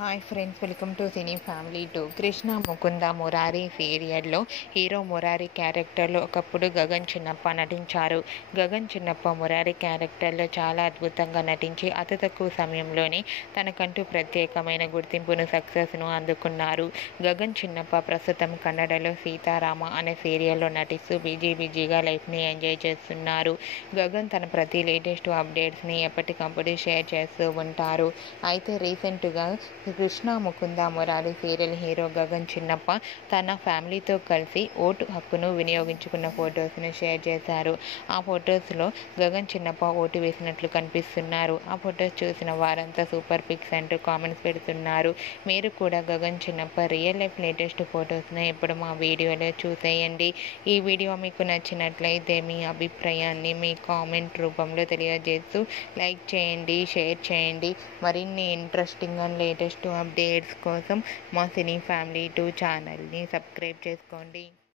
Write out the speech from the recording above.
Hi friends, welcome to cine family two. Krishna Mukunda Murari సీరియల్లో hero Murari క్యారెక్టర్లో ఒకప్పుడు గగన్ చిన్నప్ప నటించారు. గగన్ చిన్నప్ప మురారి క్యారెక్టర్లో చాలా అద్భుతంగా నటించి అతి తక్కువ సమయంలోనే తనకంటూ ప్రత్యేకమైన గుర్తింపును సక్సెస్ను అందుకున్నారు. గగన్ చిన్నప్ప ప్రస్తుతం కన్నడలో సీతారామ అనే సీరియల్లో నటిస్తూ బిజీగా లైఫ్ని ఎంజాయ్ చేస్తున్నారు. గగన్ తన ప్రతి లేటెస్ట్ అప్డేట్స్ని ఎప్పటికప్పుడు షేర్ చేస్తూ ఉంటారు. అయితే రీసెంట్గా కృష్ణ ముకుంద మురారి సీరియల్ హీరో గగన్ చిన్నప్ప తన ఫ్యామిలీతో కలిసి ఓటు హక్కును వినియోగించుకున్న ఫొటోస్ను షేర్ చేశారు. ఆ ఫొటోస్లో గగన్ చిన్నప్ప ఓటు వేసినట్లు కనిపిస్తున్నారు. ఆ ఫొటోస్ చూసిన వారంతా సూపర్ పిక్స్ అంటూ కామెంట్స్ పెడుతున్నారు. మీరు కూడా గగన్ చిన్నప్ప రియల్ లైఫ్ లేటెస్ట్ ఫొటోస్ను ఇప్పుడు మా వీడియోలో చూసేయండి. ఈ వీడియో మీకు నచ్చినట్లయితే మీ అభిప్రాయాన్ని మీ కామెంట్ రూపంలో తెలియజేస్తూ లైక్ చేయండి, షేర్ చేయండి. మరిన్ని ఇంట్రెస్టింగ్ అండ్ లేటెస్ట్ అప్డేట్స్ కోసం మా సినీ ఫ్యామిలీ 2 ఛానల్ని సబ్స్క్రైబ్ చేసుకోండి.